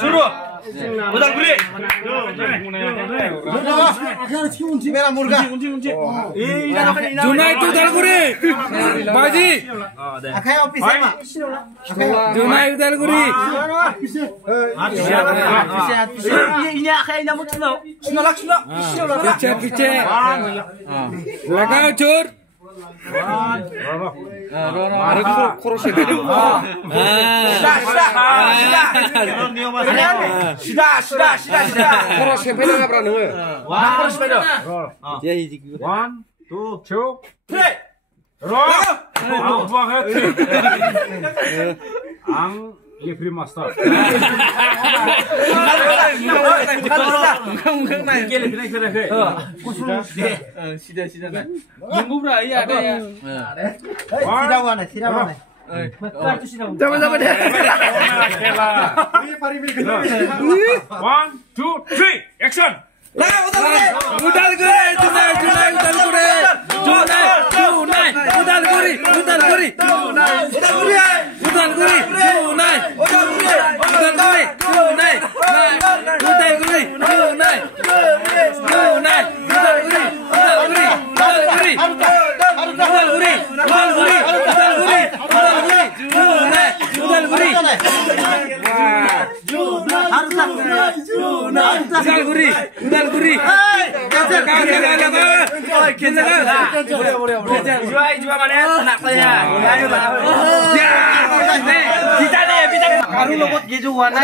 शुरू उदालगुरि मेरा मुर्गा जुनाइद उदालगुरि बाजी आखाइ अफिसमा जुनाइद Udalguri ini akhirnya nyamuk sino पीछे लगाओ जोर One, two, three. Ang Jeffrey Master. One, two, three, action. Kita nih, kita. Karu lobot gitu warna.